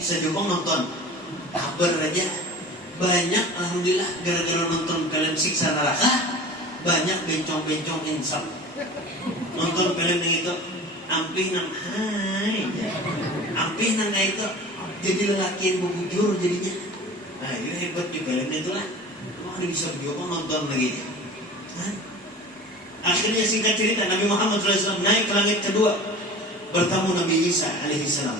Bisa Jepang nonton kabar aja banyak, alhamdulillah, gara-gara nonton film siksa neraka banyak bencong-bencong insaf nonton film yang itu ampih nang hai ampih nang itu jadi lelaki yang bujur jadinya. Nah itu hebat di film itu lah. Ada bisa Jepang nonton lagi. Akhirnya singkat cerita, Nabi Muhammad SAW naik ke langit kedua, bertemu Nabi Isa alaihissalam.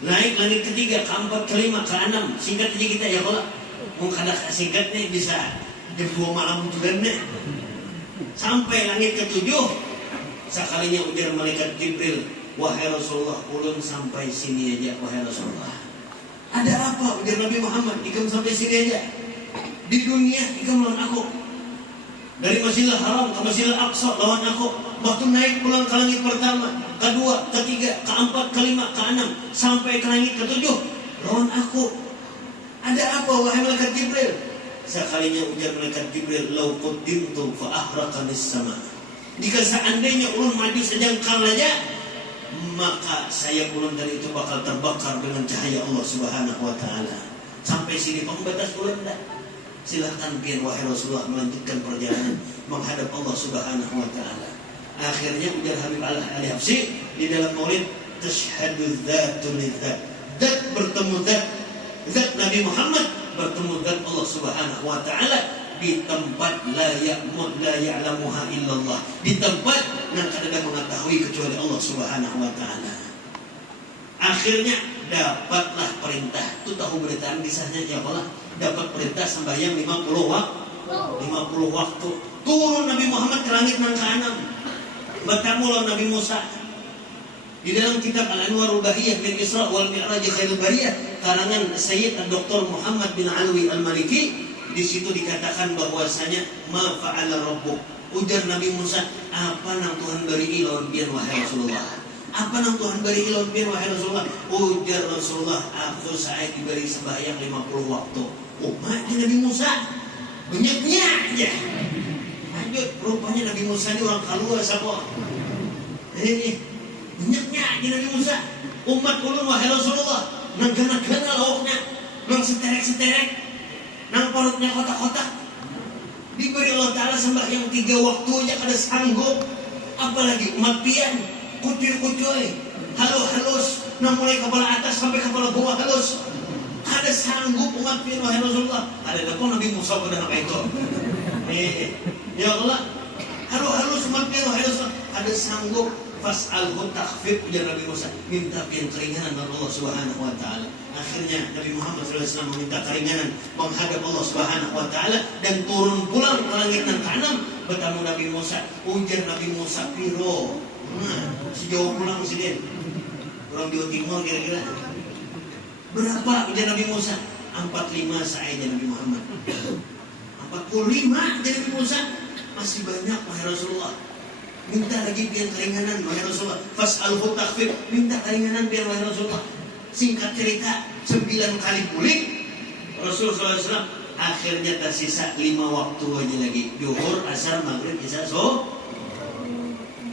Naik langit ketiga, keempat, kelima, keenam. Singkat aja kita ya kalau mau kada singkatnya bisa jam 2 malam juga nih. Sampai langit ketujuh, sekalinya ujar malaikat Jibril, wahai Rasulullah, ulun sampai sini aja wahai Rasulullah. Ada apa ujar Nabi Muhammad, ikam sampai sini aja. Di dunia ikam lawan aku. Dari Masjidil Haram ke Masjidil Aqsa lawan aku. Waktu naik pulang ke langit pertama, kedua, ketiga, keempat, kelima, keenam, sampai ke langit ketujuh lawan aku. Ada apa wahai malaikat Jibril? Sekalinya ujar malaikat Jibril, lau qaddimtu fa ahraqanis sama. Jika seandainya ulun maju sejengkal aja, maka saya ulun dari itu bakal terbakar dengan cahaya Allah Subhanahu wa taala. Sampai sini pembatas ulun dah. Silahkan pian wahai Rasulullah melanjutkan perjalanan menghadap Allah Subhanahu wa taala. Akhirnya ujar Habib Al-Habsyi di dalam maulid, tashhadu dzatu lidzat. Zat bertemu zat Nabi Muhammad bertemu zat Allah Subhanahu wa taala di tempat la ya'lamuha illallah, di tempat yang kada mengetahui kecuali Allah Subhanahu wa taala. Akhirnya dapatlah perintah. Itu tahu beritaan kisahnya ya Allah. Dapat perintah sembahyang 50 waktu. Turun Nabi Muhammad ke langit yang ke-6. Bertemu lawan Nabi Musa. Di dalam kitab Al-Anwarul Bahiyah min Isra wal Mi'raj Khairul Bariyah karangan Sayyid Dr. Muhammad bin Alwi Al-Maliki, di situ dikatakan bahwasanya ma fa'ala rabbuk. Ujar Nabi Musa, apa nang Tuhan beri lawan biar wahai Rasulullah? Apa nang Tuhan beri lawan biar wahai Rasulullah? Ujar Rasulullah, aku saya diberi sembahyang 50 waktu. Umatnya Nabi Musa banyaknya aja. Lanjut, rupanya Nabi Musa ini orang kalua sama. Ini banyaknya aja Nabi Musa. Umat ulun wahai Rasulullah, nang gana-gana lauknya, nang seterek-seterek, nang perutnya kotak-kotak. Diberi Allah Ta'ala sembahyang 3 waktu aja kada sanggup. Apalagi umat pian, kucuy-kucuy, halus, nang mulai kepala atas sampai kepala bawah halus. Ada sanggup umat pian wahai Rasulullah. Ada dapat Nabi Musa pada nak itu. Ya Allah, halus umat pian wahai Rasulullah. Ada sanggup fas'alhu takhfif ujar Nabi Musa, minta pian keringanan dari Allah Subhanahu wa taala. Akhirnya Nabi Muhammad SAW meminta keringanan menghadap Allah Subhanahu wa taala dan turun pulang ke langit yang ke-6 bertemu Nabi Musa. Ujar Nabi Musa, piro? Sejauh pulang sidin. Orang Jawa Timur kira-kira. Berapa ujar Nabi Musa? 45 saja Nabi Muhammad. 45 jadi Nabi Musa. Masih banyak wahai Rasulullah. Minta lagi biar keringanan wahai Rasulullah. Fas'alhu takhfif, minta keringanan biar wahai Rasulullah. Singkat cerita, 9 kali puling Rasulullah SAW. Akhirnya tersisa 5 waktu aja lagi. Zuhur, asar, maghrib, isya,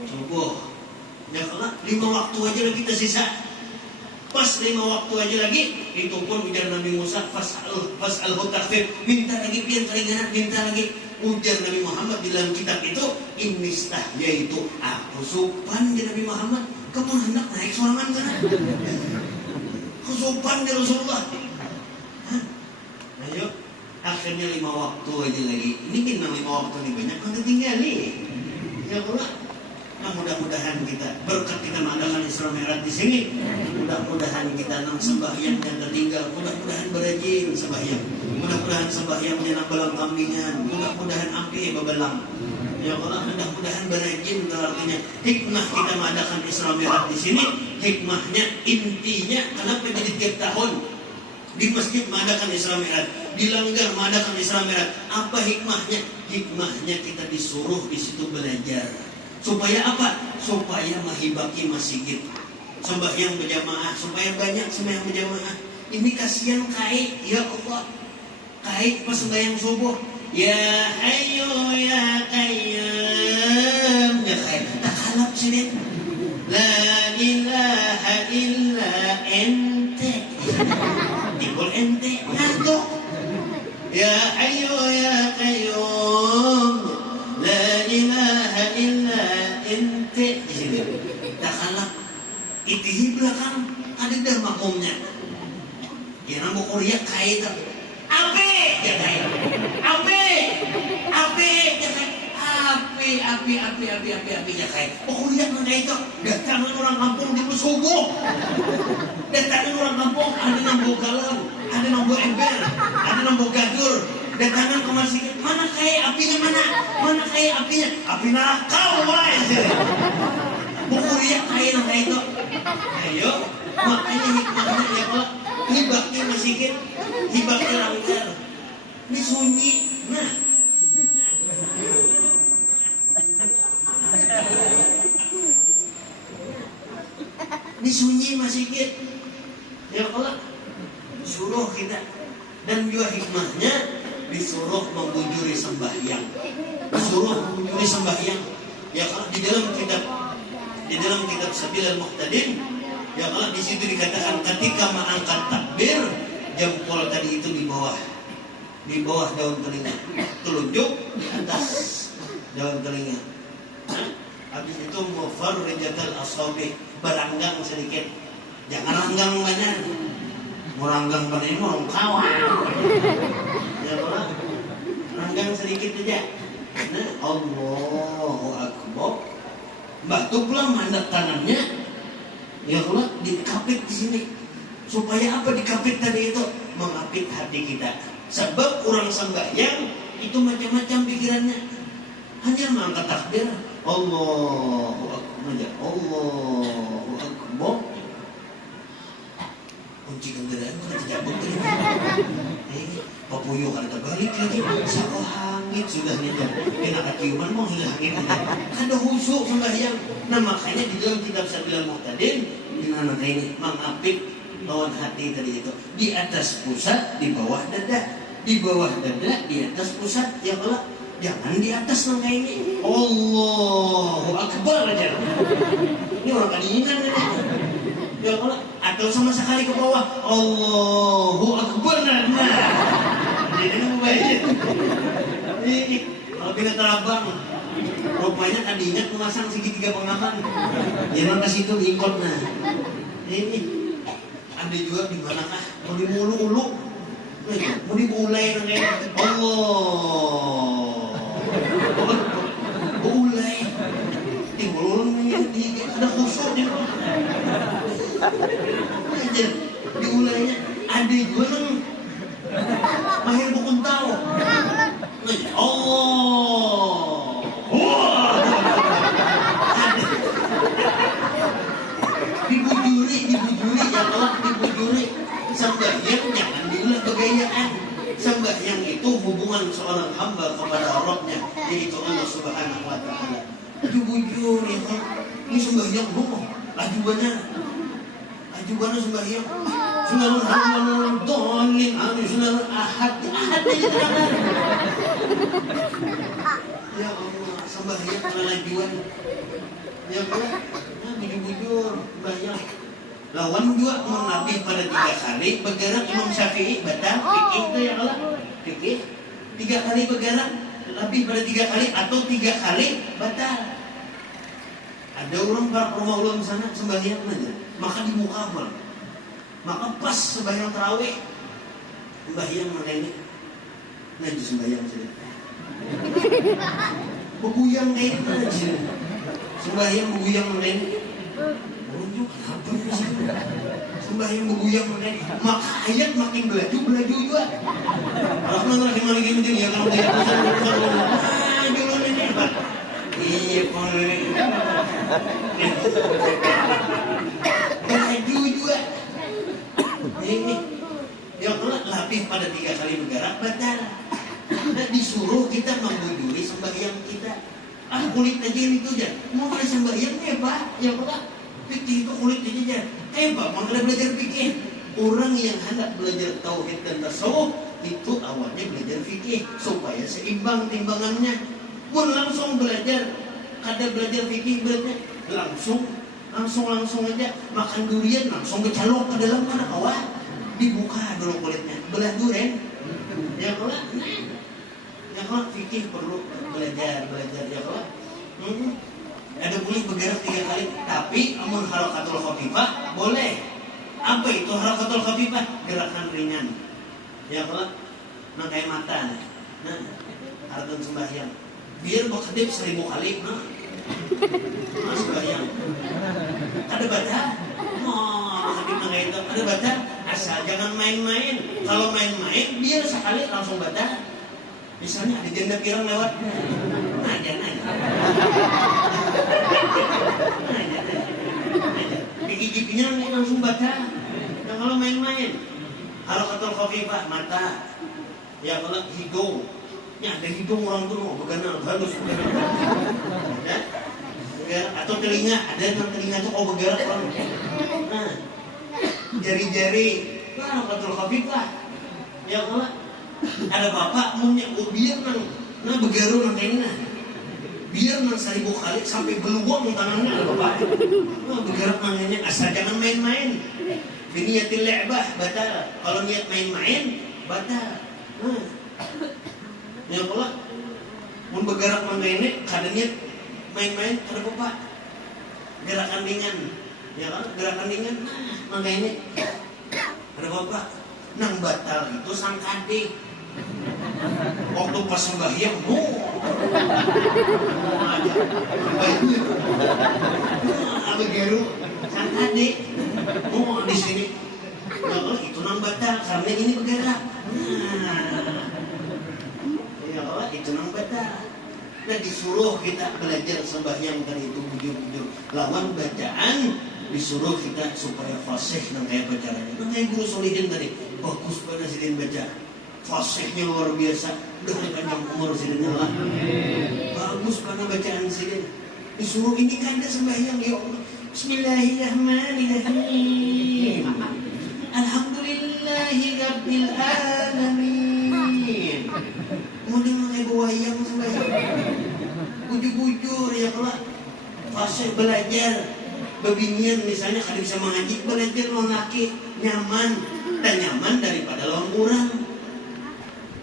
subuh. Ya Allah, 5 waktu aja lagi tersisa. Pas 5 waktu aja lagi, itu pun ujar Nabi Musa, fas'alhu takhfif, minta lagi biar keringanan, minta lagi. Ujar Nabi Muhammad di dalam kitab itu, innistah, yaitu aku supan di Nabi Muhammad. Kamu hendak naik sorangan kan? Kesupan di Rasulullah. Ayo, akhirnya 5 waktu aja lagi. Ini bintang 5 waktu ini banyak kan tinggal nih. Ya Allah. Nah, mudah-mudahan kita berkat kita mengadakan Isra Mi'raj di sini. Mudah-mudahan kita nang sembahyang yang tertinggal. Mudah-mudahan berajin sembahyang. Mudah-mudahan sembahyang menyenang belang kambingan. Mudah-mudahan ampi bebelang. Ya Allah, mudah-mudahan berajin. Artinya hikmah kita mengadakan Isra Mi'raj di sini. Hikmahnya, intinya kenapa jadi tiap tahun di masjid mengadakan Isra Mi'raj, di Langgar mengadakan Isra Mi'raj. Apa hikmahnya? Hikmahnya kita disuruh di situ belajar. Supaya apa? Supaya mahibaki masjid. Sembahyang berjamaah, supaya banyak sembahyang berjamaah. Ini kasihan kai, ya Allah. Kai pas sembahyang subuh, ya hayyu ya qayyum, ya kai. Tak kalap sini. La ilaha illa ente. ente ngantuk. Ya Hayyu ya Qayyum la ilaha illa ente. Takalak itihi belakang ada dah makumnya. Ya nang Korea kaya tak. Ape ya kaya. Ape ya kaya. Api ya kaya. Korea mana itu? Datangan orang kampung di subuh. Datangan orang kampung ada nang bawa galon, ada nang bawa ember, ada nang bawa gadur. Datangan ke masjid. Mana kaya apinya mana? Mana kaya apinya? Api neraka wah. Korea kaya nang itu. Ayo, makanya hikmahnya ya Allah. Hibaknya masjid, hibaknya lancar. Ini sunyi. Nah. Ini sunyi masjid. Ya Allah, suruh kita. Dan juga hikmahnya disuruh membujuri sembahyang. Disuruh membujuri sembahyang. Ya Allah, di dalam kitab Sabilal Muhtadin, ya Allah, di situ dikatakan ketika mengangkat takbir, jempol tadi itu di bawah daun telinga, telunjuk di atas daun telinga. Habis itu mufarrijatal asabi, beranggang sedikit, jangan ranggang banyak. Meranggang banyak orang kawan. Ya Allah, ranggang sedikit aja. Nah, Allahu Akbar. Batu pula mandat tangannya. Ya Allah, dikapit di sini. Supaya apa dikapit tadi itu? Mengapit hati kita. Sebab orang sembahyang itu macam-macam pikirannya. Hanya mengangkat takbir, Allahu Akbar, Allahu Akbar. Kunci kendaraan kita cabut tadi. Papuyuh ada terbalik lagi. Sama hangit sudah nih. Kena keciuman mau sudah hangit. Ada khusyuk sembahyang. Nah makanya di dalam kitab Sabilal Muhtadin di mana ini mengapit lawan hati tadi itu. Di atas pusat, di bawah dada. Di bawah dada, di atas pusat. Ya Allah, jangan di atas nangka ini. Allahu Akbar aja. Ini orang kadinginan ini. Ya Allah, atau sama sekali ke bawah. Allahu Akbar. Nah, jadi ini baik. Ini kalau kita terabang, rupanya tadinya memasang segitiga pengaman. Jangan ke situ diikut. Nah, ini ada juga di manakah mau dimulu-ulu. Mau dibulai nangkanya. Allah. Bulai. Timbul ada khusyuk di aja diulainya. Ada juga nang mahir bukun tahu. Allah. Wah. Dibujuri ya Allah, dibujuri. Sembahyang jangan diulah kegayaan. Sembahyang itu hubungan seorang hamba kepada Rabbnya, yaitu Allah Subhanahu wa Ta'ala. Bujur ya kan? Ini sembahyang bohong. Ajubannya sembahyang. Sunarun hamanun dolin amin sunarun ahad aja terangkan. Ya Allah, sembahyang kelajuan. Ya Allah, bujur sembahyang. Lawan juga menabih pada 3 kali bergerak Imam Syafi'i batal fikih itu ya Allah. Fikih 3 kali bergerak lebih pada 3 kali atau 3 kali batal. Ada orang para rumah ulama sana sembahyang aja, maka di mukabal, maka pas sembahyang tarawih, sembahyang mana ini, nanti sembahyang saja. Beguyang kayak mana sih? Sembahyang beguyang mana ini? Kenapa sih? Sembahyang beguyang mana ini? Maka ayat makin belaju juga. Alhamdulillah gini ya kalau dia dulu ini pak. Iya kalau belaju juga. Ini ya Allah lapih pada 3 kali bergerak batal. Nah, disuruh kita membujuri sembahyang kita. Kulit aja itu aja. Mau mulai sembahyangnya pak, ya Allah. Fikih itu kulit aja. Pak, makanya belajar fikih. Orang yang hendak belajar tauhid dan tasawuf itu awalnya belajar fikih supaya seimbang timbangannya. Pun langsung belajar, kada belajar fikih beratnya langsung aja makan durian langsung kecalok ke dalam mana kawah. dibuka dulu kulitnya, belah duren. Ya kalau ya kalau fikih perlu belajar ya kalau ada boleh bergerak 3 kali, tapi amun harakatul khafifah boleh. Apa itu harakatul khafifah? Gerakan ringan. Ya kalau kayak mata, nah artian sembahyang biar berkedip 1000 kali, nah sembahyang ada baca, berkedip kayak itu ada baca, asal jangan main-main. Kalau main-main biar sekali langsung baca. Misalnya ada janda pirang lewat, jangan gigi-giginya langsung baca. Nah, kalau main-main harakatul khafifah mata, ya kalau hidung, ya ada hidung orang tuh beganal halus ya, atau telinga, ada yang telinga tuh bergerak orang. Nah, jari-jari harakatul khafifah. Ya kalau ada bapak punya biar nang begaru nang kainnya, biar nang 1000 kali sampai beluang tangannya ada bapak. Bergerak tangannya, asal jangan main-main. Biniyatil le'bah batal. Kalau niat main-main batal. Ya kalau mun bergerak ini kada niat main-main kada bapak. Gerakan ringan. Ya kan gerakan ringan. Mangga ini ada bapak. Nang batal itu sang kade. Waktu pas sembahyang begeru sang kade di sini. Ya itu nang batal karena ini bergerak. Ya Allah itu nang batal. Nah disuruh kita belajar sembahyang tadi itu bujur-bujur lawan bacaan, disuruh kita supaya fasih nang kayak bacaannya. Nang kayak guru solihin tadi bagus banget sidin baca. Fasihnya luar biasa, udah panjang umur sidin Allah. Bagus banget bacaan sidin. Disuruh ini kan ada sembahyang ya Allah. Bismillahirrahmanirrahim. Alhamdulillahi rabbil alamin. Kemudian kayak buayang sembahyang. Bujur-bujur ya Allah. Fasih belajar. Bebinian misalnya kada bisa mengaji, belajar lawan laki nyaman dan nyaman daripada lawan orang.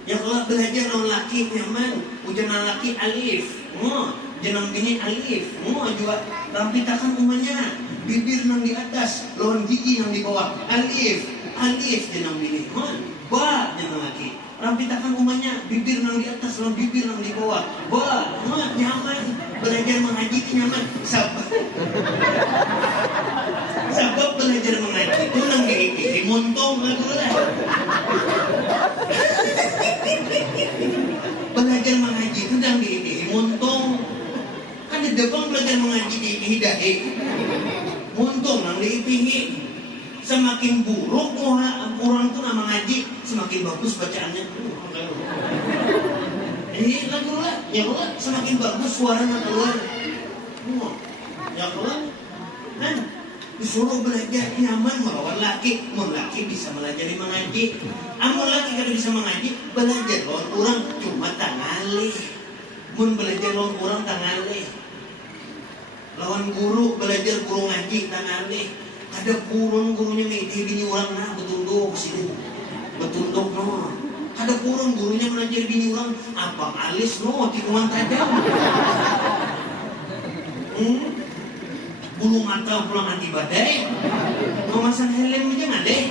Ya kalau belajar lawan laki nyaman, ujian laki alif, jenang bini alif, juga rampitakan umumnya, bibir nang di atas, lawan gigi nang di bawah, alif jenang bini, ba jenang laki, rampitakan umumnya, bibir nang di atas, lawan bibir nang di bawah, ba, nyaman, belajar mengaji nyaman, sebab belajar mengaji itu nang diipi montong lagu lah. Belajar mengaji itu nang diipi montong. Kan di depan belajar mengaji di hidahi. Montong nang diipi. Semakin buruk orang tuh nama ngaji, semakin bagus bacaannya. Ini lagu lah, ya Allah, semakin bagus suaranya keluar. Ya Allah, kan disuruh belajar nyaman melawan laki, mun laki bisa belajar mengaji. Amun laki kada bisa mengaji, belajar lawan orang cuma tangalih. Mun belajar lawan orang tangalih. Lawan guru belajar guru ngaji tangalih. Ada gurunya ngiti bini orang nah betunduk sini. Betunduk no. Ada gurunya belajar bini orang apa alis no tikungan tajam. Bulu mata pulang anti badai, memasang helm aja nggak deh.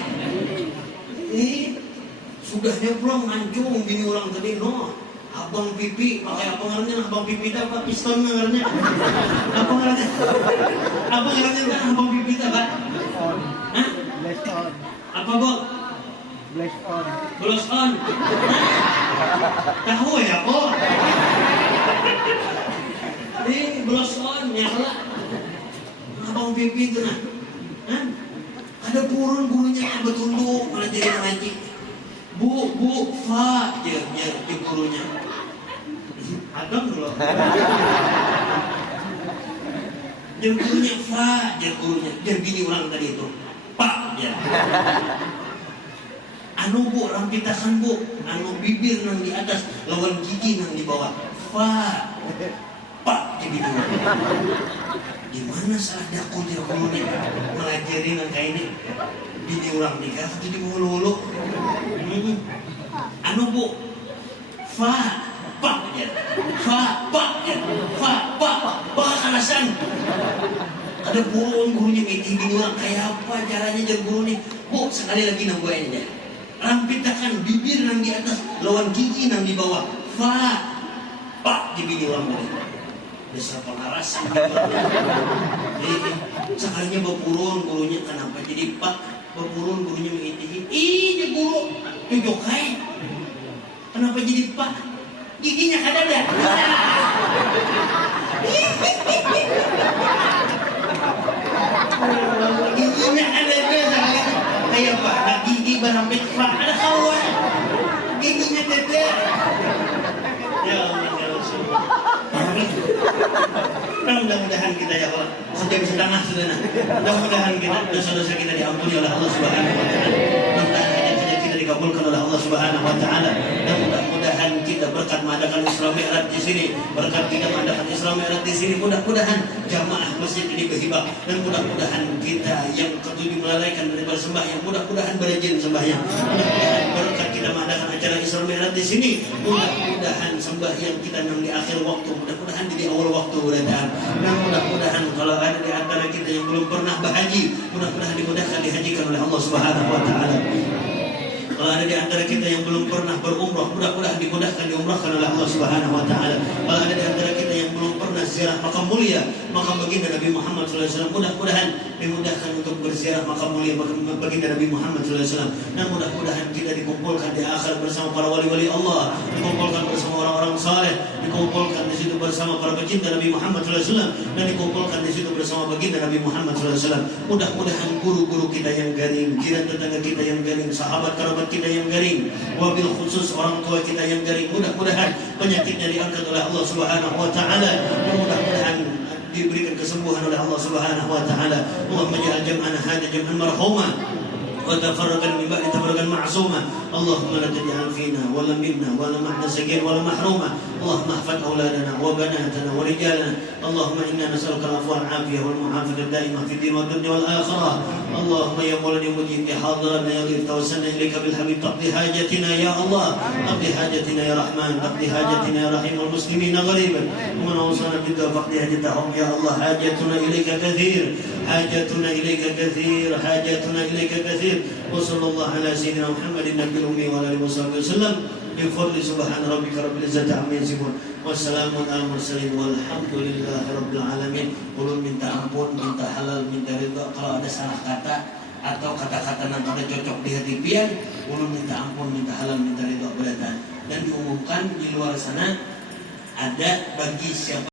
Sudahnya pulang mancung bini orang tadi no. Abang pipi pakai apa ngaranya? Abang pipi tak apa piston ngaranya? Apa ngaranya? Apa ngaranya kan abang pipi tak pak? Hah? Blast on. Apa bu? Blast on. Blast on. Tahu ya bu? Ini blast on ya lah. Abang pipi itu nah, ada gurunya betunduk malah jadi ngaji. Bu, fa, je gurunya. Adam loh. Je gurunya fa, je gurunya. Je bini orang tadi itu. Pak, ya. Anu bu, rampitakan bu. Anu bibir nang di atas, lawan gigi nang di bawah. Fa, pak, je bini orang. Gimana salah dakul dia ngomongnya melajari nang kayak ini bini orang nikah jadi ngulu-ngulu. Anu bu, fa pak ya, baka kalasan. Ada gurunya meeting bini orang kayak apa caranya jadi guru nih. Bu, sekali lagi nambahin aja. Rampitakan bibir nang di atas, lawan gigi nang di bawah. Fa pak di bini orang boleh. Desa pengarasan. Sekalinya bapurun gurunya kenapa jadi pak? Bapurun gurunya mengitihin. Ih, guru tunjuk hai. Kenapa jadi pak? Giginya kadada. Giginya kadada. Kayak pak, nak gigi berampit pak. Ada kawan. Giginya dada. Ya Allah, ya Rasulullah. Mudah-mudahan kita ya Allah sejam setengah sudah. Mudah-mudahan kita dosa-dosa kita diampuni oleh Allah Subhanahu wa taala. Mudah-mudahan hajat-hajat kita dikabulkan oleh Allah Subhanahu wa taala. Dan mudah-mudahan kita berkat mengadakan Isra Mi'raj di sini, berkat kita mengadakan Isra Mi'raj di sini, mudah-mudahan jamaah masjid ini berhibah dan mudah-mudahan kita yang ketujuh melalaikan dari bersembahyang, mudah-mudahan berajin sembahyang. Mudah-mudahan berkat kita mengadakan acara Isra Mi'raj di sini, mudah-mudahan sembahyang kita yang di akhir waktu, mudah-mudahan di awal waktu mudah-mudahan. Dan mudah-mudahan kalau ada di antara kita yang belum pernah berhaji, mudah-mudahan dimudahkan dihajikan oleh Allah Subhanahu wa taala. Kalau ada di antara kita yang belum pernah berumrah, mudah-mudahan dimudahkan diumrahkan oleh Allah Subhanahu wa taala. Kalau ada di antara kita yang belum pernah ziarah makam mulia, makam baginda Nabi Muhammad sallallahu alaihi wasallam, mudah-mudahan dimudahkan untuk berziarah makam mulia baginda Nabi Muhammad sallallahu alaihi wasallam. Dan mudah-mudahan kita dikumpulkan di akhir bersama para wali-wali Allah, dikumpulkan bersama orang-orang saleh, dikumpulkan di situ bersama para pecinta Nabi Muhammad sallallahu alaihi wasallam, dan dikumpulkan di situ bersama baginda Nabi Muhammad sallallahu alaihi wasallam. Mudah-mudahan guru-guru kita yang garing, jiran tetangga kita yang garing, sahabat kerabat kita yang garing, wabil khusus orang tua kita yang garing, mudah-mudahan penyakitnya diangkat oleh Allah Subhanahu wa taala, dan mudah-mudahan diberikan kesembuhan oleh Allah Subhanahu wa taala. Allahumma ja'al jam'ana hadha jam'an marhuma wa tafarraqan min ba'di tafarraqan ma'suma. Allahumma la taj'al fina wa la minna wa la ma'na sagir wa la mahruma. Allahumma ihfaz auladana wa banatana wa rijalana. Allahumma inna nas'aluka al-afwa wal 'afiyah wal mu'afiyah ad-da'imah fid din wad dunya wal akhirah. Allahumma ya mawlana mujib ya hadirana ya ghayr tawassalna ilayka bil habib taqdi hajatina ya Allah, taqdi hajatina ya rahman, taqdi hajatina ya rahim wal muslimina ghariban wa man awsana bika faqdi hajatahum ya Allah. Hajatuna ilayka kathir, hajatuna ilayka kathir, hajatuna ilayka kathir. Wa sallallahu ala sayyidina Muhammadin nabiyil ummi wa alihi wasallam. Bi fadli subhana rabbika rabbil izzati amma yasifun. Wassalamun ala mursalin walhamdulillahi rabbil alamin. Ulun minta ampun, minta halal, minta ridha kalau ada salah kata atau kata-kata yang tidak cocok di hati pian. Ulun minta ampun, minta halal, minta ridha beratan. Dan diumumkan di luar sana ada bagi siapa